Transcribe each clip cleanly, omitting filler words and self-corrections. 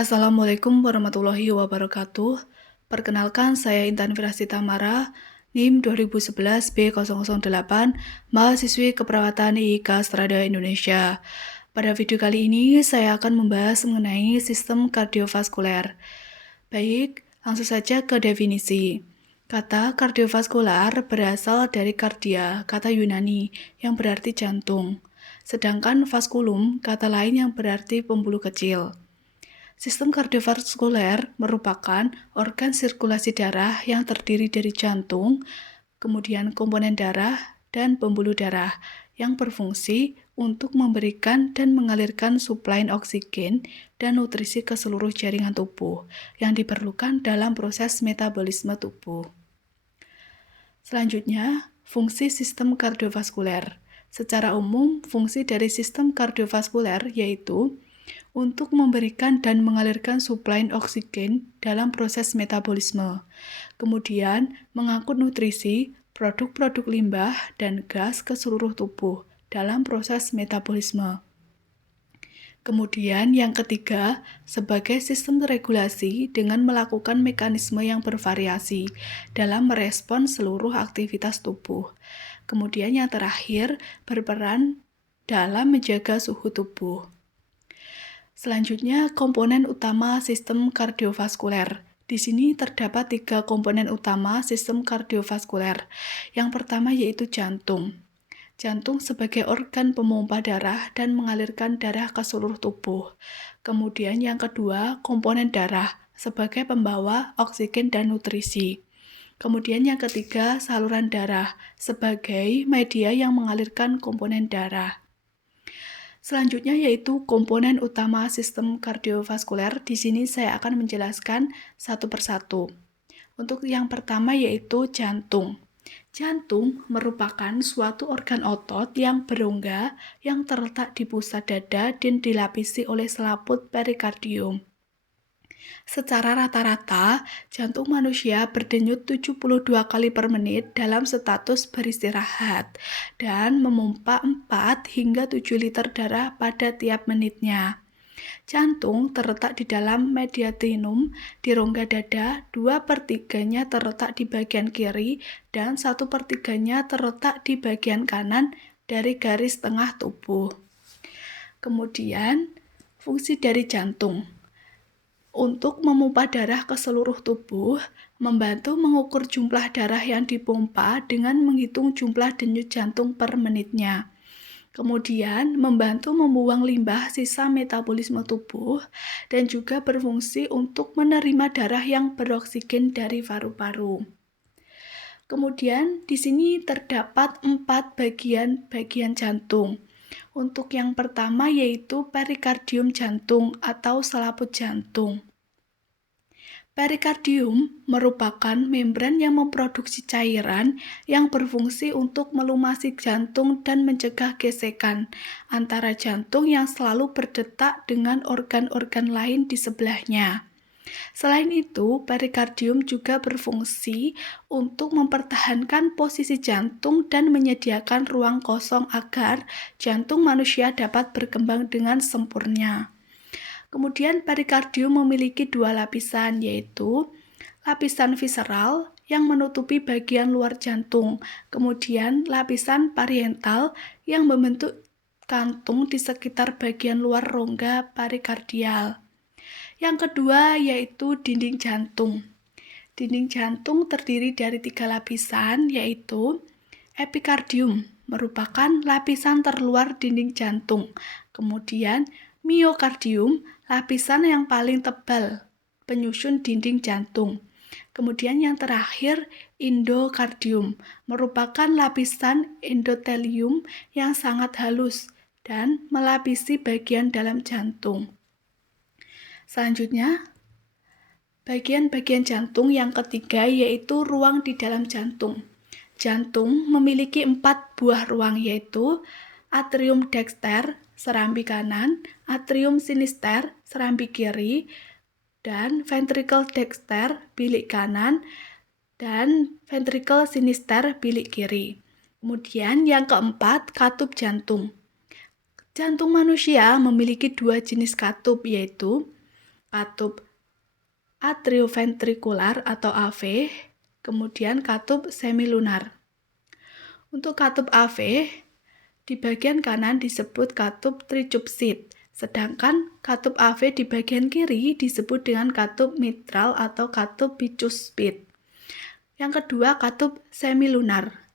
Assalamualaikum warahmatullahi wabarakatuh. Perkenalkan, saya Intan Firasti Tamara, NIM 2011B008, mahasiswi keperawatan IIK Strada Indonesia. Pada video kali ini, saya akan membahas mengenai sistem kardiovaskuler. Baik, langsung saja ke definisi. Kata kardiovaskular berasal dari kardia, kata Yunani, yang berarti jantung. Sedangkan vaskulum, kata lain yang berarti pembuluh kecil. Sistem kardiovaskuler merupakan organ sirkulasi darah yang terdiri dari jantung, kemudian komponen darah, dan pembuluh darah yang berfungsi untuk memberikan dan mengalirkan suplai oksigen dan nutrisi ke seluruh jaringan tubuh yang diperlukan dalam proses metabolisme tubuh. Selanjutnya, fungsi sistem kardiovaskuler. Secara umum, fungsi dari sistem kardiovaskuler yaitu untuk memberikan dan mengalirkan suplai oksigen dalam proses metabolisme, kemudian mengangkut nutrisi, produk-produk limbah, dan gas ke seluruh tubuh dalam proses metabolisme. Kemudian yang ketiga, sebagai sistem regulasi dengan melakukan mekanisme yang bervariasi dalam merespon seluruh aktivitas tubuh. Kemudian yang terakhir, berperan dalam menjaga suhu tubuh. Selanjutnya, komponen utama sistem kardiovaskuler. Di sini terdapat 3 komponen utama sistem kardiovaskuler. Yang pertama yaitu jantung. Jantung sebagai organ pemompa darah dan mengalirkan darah ke seluruh tubuh. Kemudian yang kedua, komponen darah sebagai pembawa oksigen dan nutrisi. Kemudian yang ketiga, saluran darah sebagai media yang mengalirkan komponen darah. Selanjutnya yaitu komponen utama sistem kardiovaskuler. Di sini saya akan menjelaskan satu persatu. Untuk yang pertama yaitu jantung. Jantung merupakan suatu organ otot yang berongga yang terletak di pusat dada dan dilapisi oleh selaput perikardium. Secara rata-rata, jantung manusia berdenyut 72 kali per menit dalam status beristirahat dan memompa 4 hingga 7 liter darah pada tiap menitnya. Jantung terletak di dalam mediastinum di rongga dada, 2/3-nya terletak di bagian kiri dan 1/3-nya terletak di bagian kanan dari garis tengah tubuh. Kemudian, fungsi dari jantung untuk memompa darah ke seluruh tubuh, membantu mengukur jumlah darah yang dipompa dengan menghitung jumlah denyut jantung per menitnya. Kemudian, membantu membuang limbah sisa metabolisme tubuh dan juga berfungsi untuk menerima darah yang beroksigen dari paru-paru. Kemudian, di sini terdapat 4 bagian jantung. Untuk yang pertama yaitu perikardium jantung atau selaput jantung. Perikardium merupakan membran yang memproduksi cairan yang berfungsi untuk melumasi jantung dan mencegah gesekan antara jantung yang selalu berdetak dengan organ-organ lain di sebelahnya. Selain itu, perikardium juga berfungsi untuk mempertahankan posisi jantung dan menyediakan ruang kosong agar jantung manusia dapat berkembang dengan sempurna. Kemudian perikardium memiliki 2 lapisan, yaitu lapisan visceral yang menutupi bagian luar jantung, kemudian lapisan parietal yang membentuk kantung di sekitar bagian luar rongga perikardial. Yang kedua yaitu dinding jantung. Dinding jantung terdiri dari 3 lapisan, yaitu epikardium, merupakan lapisan terluar dinding jantung. Kemudian miokardium, lapisan yang paling tebal penyusun dinding jantung. Kemudian yang terakhir endokardium, merupakan lapisan endotelium yang sangat halus dan melapisi bagian dalam jantung. Selanjutnya, bagian-bagian jantung yang ketiga yaitu ruang di dalam jantung. Jantung memiliki 4 buah ruang yaitu atrium dexter, serambi kanan, atrium sinister, serambi kiri, dan ventricle dexter, bilik kanan, dan ventricle sinister, bilik kiri. Kemudian yang keempat, katup jantung. Jantung manusia memiliki 2 jenis katup yaitu katup atrioventrikular atau AV, kemudian katup semilunar. Untuk katup AV, di bagian kanan disebut katup tricuspid, sedangkan katup AV di bagian kiri disebut dengan katup mitral atau katup bicuspid. Yang kedua, katup semilunar.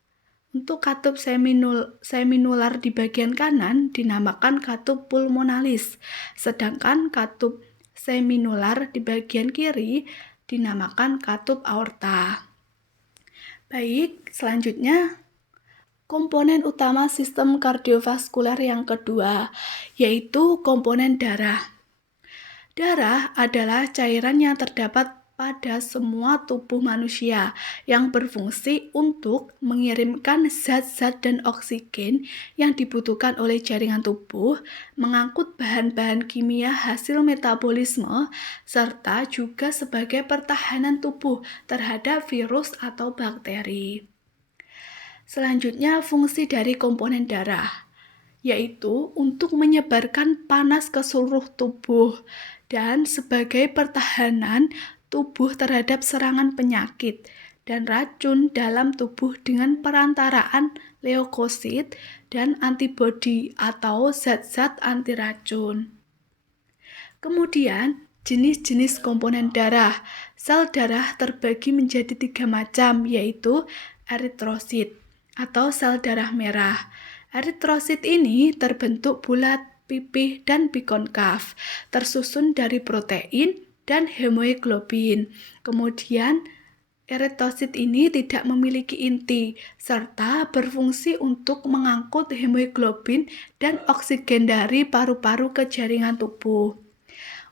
Untuk katup seminular di bagian kanan dinamakan katup pulmonalis, sedangkan katup seminular di bagian kiri dinamakan katup aorta. Baik, selanjutnya komponen utama sistem kardiovaskuler yang kedua, yaitu komponen darah. Darah adalah cairan yang terdapat pada semua tubuh manusia yang berfungsi untuk mengirimkan zat-zat dan oksigen yang dibutuhkan oleh jaringan tubuh, mengangkut bahan-bahan kimia hasil metabolisme, serta juga sebagai pertahanan tubuh terhadap virus atau bakteri. Selanjutnya, fungsi dari komponen darah, yaitu untuk menyebarkan panas ke seluruh tubuh dan sebagai pertahanan tubuh terhadap serangan penyakit dan racun dalam tubuh dengan perantaraan leukosit dan antibodi atau zat-zat anti racun. Kemudian, jenis-jenis komponen darah. Sel darah terbagi menjadi 3 macam, yaitu eritrosit atau sel darah merah. Eritrosit ini terbentuk bulat, pipih, dan bikonkav, tersusun dari protein dan hemoglobin. Kemudian, eritrosit ini tidak memiliki inti, serta berfungsi untuk mengangkut hemoglobin dan oksigen dari paru-paru ke jaringan tubuh.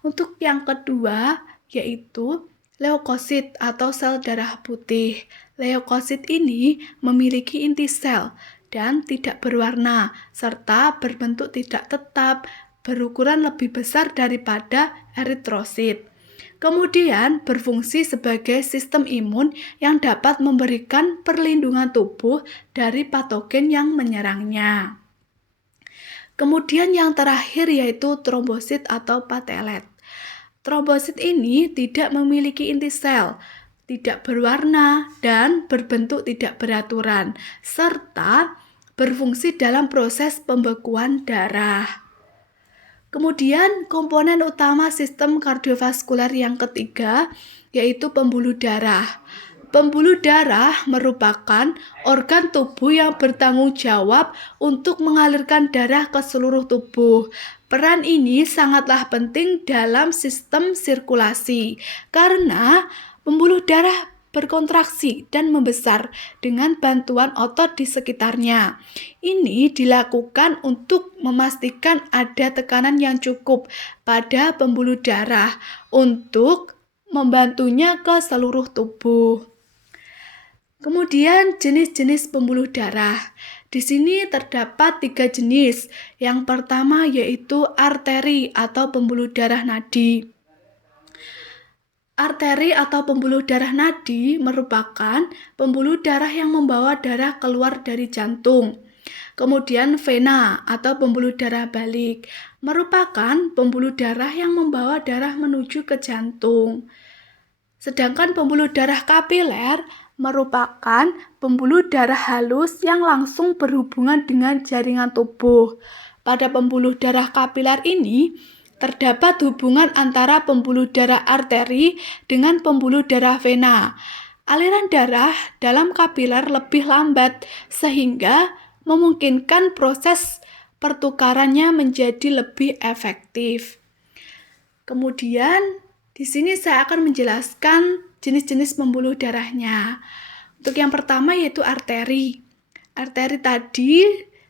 Untuk yang kedua, yaitu leukosit atau sel darah putih. Leukosit ini memiliki inti sel dan tidak berwarna, serta berbentuk tidak tetap, berukuran lebih besar daripada eritrosit. Kemudian berfungsi sebagai sistem imun yang dapat memberikan perlindungan tubuh dari patogen yang menyerangnya. Kemudian yang terakhir yaitu trombosit atau platelet. Trombosit ini tidak memiliki inti sel, tidak berwarna, dan berbentuk tidak beraturan, serta berfungsi dalam proses pembekuan darah. Kemudian komponen utama sistem kardiovaskuler yang ketiga yaitu pembuluh darah. Pembuluh darah merupakan organ tubuh yang bertanggung jawab untuk mengalirkan darah ke seluruh tubuh. Peran ini sangatlah penting dalam sistem sirkulasi karena pembuluh darah berkontraksi dan membesar dengan bantuan otot di sekitarnya. Ini dilakukan untuk memastikan ada tekanan yang cukup pada pembuluh darah untuk membantunya ke seluruh tubuh. Kemudian jenis-jenis pembuluh darah. Di sini terdapat 3 jenis. Yang pertama yaitu arteri atau pembuluh darah nadi. Arteri atau pembuluh darah nadi merupakan pembuluh darah yang membawa darah keluar dari jantung. Kemudian vena atau pembuluh darah balik merupakan pembuluh darah yang membawa darah menuju ke jantung. Sedangkan pembuluh darah kapiler merupakan pembuluh darah halus yang langsung berhubungan dengan jaringan tubuh. Pada pembuluh darah kapiler ini terdapat hubungan antara pembuluh darah arteri dengan pembuluh darah vena. Aliran darah dalam kapiler lebih lambat sehingga memungkinkan proses pertukarannya menjadi lebih efektif. Kemudian di sini saya akan menjelaskan jenis-jenis pembuluh darahnya. Untuk yang pertama yaitu arteri. Arteri tadi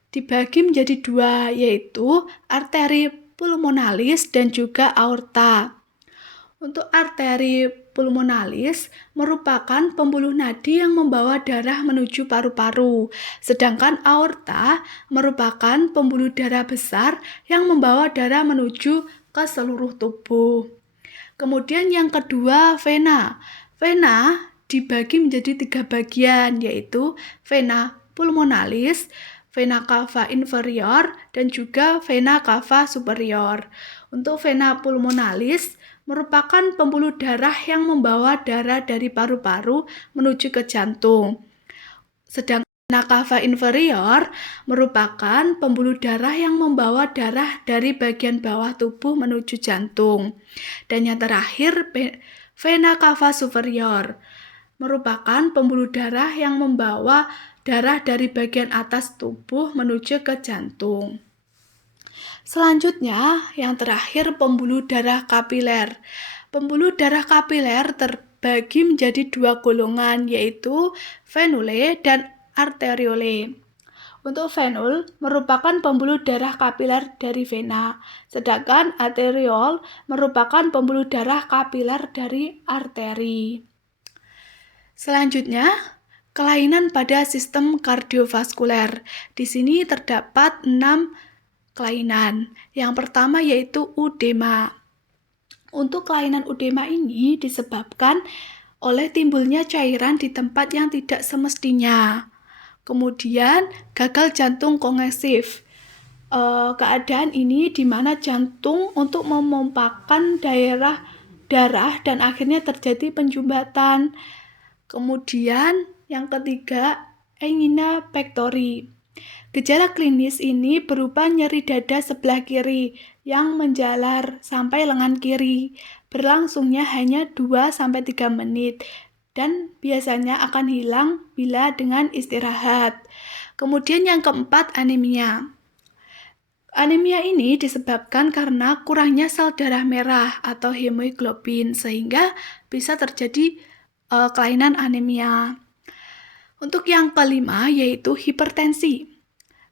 dibagi menjadi 2, yaitu arteri pulmonalis dan juga aorta. Untuk arteri pulmonalis merupakan pembuluh nadi yang membawa darah menuju paru-paru, sedangkan aorta merupakan pembuluh darah besar yang membawa darah menuju ke seluruh tubuh. Kemudian yang kedua, vena. Vena dibagi menjadi 3 bagian, yaitu vena pulmonalis, vena cava inferior, dan juga vena cava superior. Untuk vena pulmonalis merupakan pembuluh darah yang membawa darah dari paru-paru menuju ke jantung. Sedangkan vena cava inferior merupakan pembuluh darah yang membawa darah dari bagian bawah tubuh menuju jantung. Dan yang terakhir, vena cava superior merupakan pembuluh darah yang membawa darah dari bagian atas tubuh menuju ke jantung. Selanjutnya, yang terakhir pembuluh darah kapiler. Pembuluh darah kapiler terbagi menjadi dua golongan, yaitu venule dan arteriole. Untuk venule merupakan pembuluh darah kapiler dari vena, sedangkan arteriol merupakan pembuluh darah kapiler dari arteri. Selanjutnya, kelainan pada sistem kardiovaskuler. Di sini terdapat 6 kelainan. Yang pertama yaitu udema. Untuk kelainan udema ini disebabkan oleh timbulnya cairan di tempat yang tidak semestinya. Kemudian gagal jantung kongesif. Keadaan ini di mana jantung untuk memompakan daerah darah dan akhirnya terjadi penjumbatan. Kemudian yang ketiga, angina pectori. Gejala klinis ini berupa nyeri dada sebelah kiri yang menjalar sampai lengan kiri. Berlangsungnya hanya 2-3 menit dan biasanya akan hilang bila dengan istirahat. Kemudian yang keempat, anemia. Anemia ini disebabkan karena kurangnya sel darah merah atau hemoglobin sehingga bisa terjadi kelainan anemia. Untuk yang kelima yaitu hipertensi.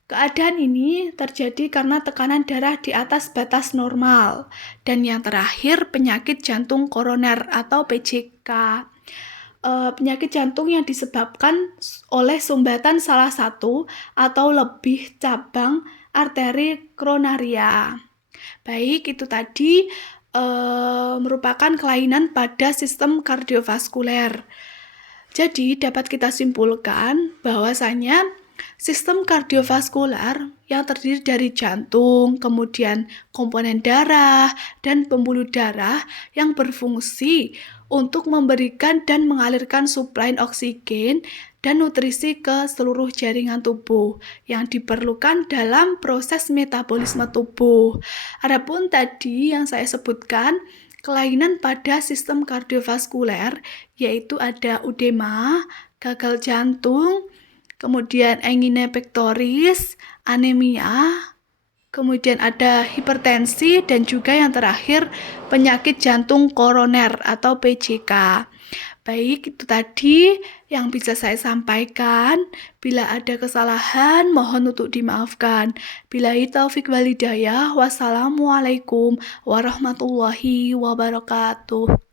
Keadaan ini terjadi karena tekanan darah di atas batas normal. Dan yang terakhir penyakit jantung koroner atau PJK. Penyakit jantung yang disebabkan oleh sumbatan salah satu atau lebih cabang arteri koronaria. Baik, itu tadi merupakan kelainan pada sistem kardiovaskuler. Jadi dapat kita simpulkan bahwasanya sistem kardiovaskuler yang terdiri dari jantung, kemudian komponen darah, dan pembuluh darah yang berfungsi untuk memberikan dan mengalirkan suplai oksigen dan nutrisi ke seluruh jaringan tubuh yang diperlukan dalam proses metabolisme tubuh. Adapun tadi yang saya sebutkan, kelainan pada sistem kardiovaskuler yaitu ada udema, gagal jantung, kemudian angina pectoris, anemia, kemudian ada hipertensi, dan juga yang terakhir penyakit jantung koroner atau PJK. Baik, itu tadi yang bisa saya sampaikan. Bila ada kesalahan, mohon untuk dimaafkan. Billahi taufik wal hidayah. Wassalamualaikum warahmatullahi wabarakatuh.